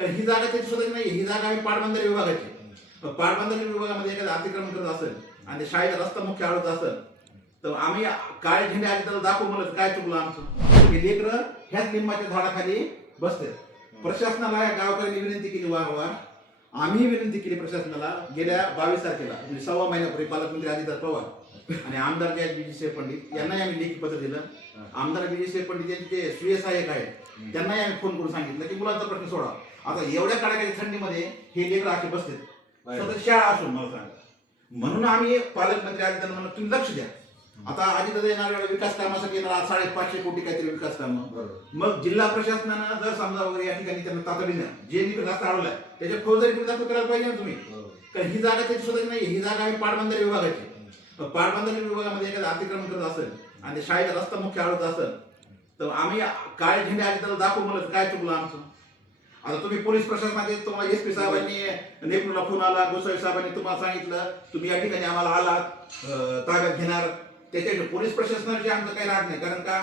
कारण ही जागा त्याची स्वतःची नाही, ही जागा आहे पाटबंधारे विभागाची. पाटबंधारे विभागामध्ये एखादं अतिक्रमण करत असेल आणि ते शाळेचा रस्ता मुख्य आडवत असेल तर आम्ही काळे झेंडे आले त्याला दाखवू म्हणलं काय चुकलं आमचं. हे लेकरं ह्याच लिंबाच्या झाडाखाली बसते. प्रशासनाला या गावकऱ्यांनी विनंती केली वारंवार, आम्ही विनंती केली प्रशासनाला गेल्या 22 तारखेला म्हणजे 1.25 महिन्यापूर्वी पालकमंत्री अजित पवार आणि आमदार जे आहेत BG पंडित यांनाही आम्ही लेखी पत्र दिलं. आमदार BG पंडित यांचे जे स्वीय सहाय्यक आहेत त्यांनाही आम्ही फोन करून सांगितलं की मुलांचा प्रश्न सोडा. आता एवढ्या कडाक्याच्या थंडीमध्ये हे लेकरं असे बसतात सतत शाळा असून मला सांगा. म्हणून आम्ही पालकमंत्री अजित म्हणून तुम्ही लक्ष द्या. आता अजित येणार विकास कामासाठी येणार 550 कोटी काहीतरी विकास कामं. मग जिल्हा प्रशासनानं जर समजा वगैरे या ठिकाणी त्यांना तातडीनं जे रस्ता अडवलाय त्याच्यात फौजदारी दाखल करायला पाहिजे ना तुम्ही. कारण ही जागा त्याची स्वतःची नाही, ही जागा आहे पाटबंधारे विभागाची. पाटबंधारे विभागामध्ये एखादं अतिक्रमण करत असेल आणि ते शाळेचा रस्ता मुख्य आडवत असेल तर आम्ही काळे झेंडे आले त्याला दाखवू म्हणलं काय चुकलं आमचं. आता तुम्ही पोलीस प्रशासनाचे तुम्हाला SP साहेबांनी नेपरूला फोन आला, गोसावी साहेबांनी तुम्हाला सांगितलं तुम्ही या ठिकाणी आम्हाला आलात ताब्यात घेणार. त्याच्या पोलीस प्रशासनाची आमचं काही राहत नाही. कारण का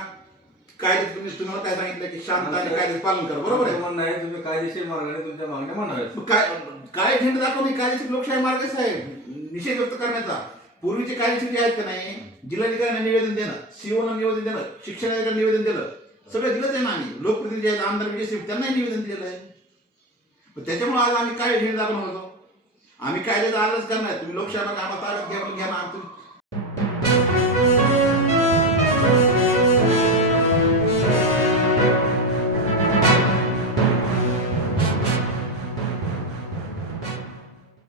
कायदे तुम्हाला काय सांगितलं की शांत आणि कायद्याचं पालन करा. बरोबर आहे, नाही तुम्ही कायदेशीर मार्गाने तुमच्या मागण्या मांडाव्यात. काय झेंडे दाखवणे कायदेशीर लोकशाही मार्ग साहेब निषेध व्यक्त करण्याचा. पूर्वीचे कायदेशीर जे आहेत का नाही, जिल्हाधिकाऱ्यांना निवेदन देणं, CO निवेदन देणं, शिक्षण अधिकाऱ्यांना निवेदन दिलं, सगळं दिलंच आहे ना. आम्ही लोकप्रतिनिधी आहेत, आमदार BG त्यांनाही निवेदन दिलेलं आहे. त्याच्यामुळे आज आम्ही काय झेंडे दाखवून होतो. आम्ही कायद्याचा आदरच करणार. तुम्ही लोकशाही आम्हाला ताब्यात घ्या घ्या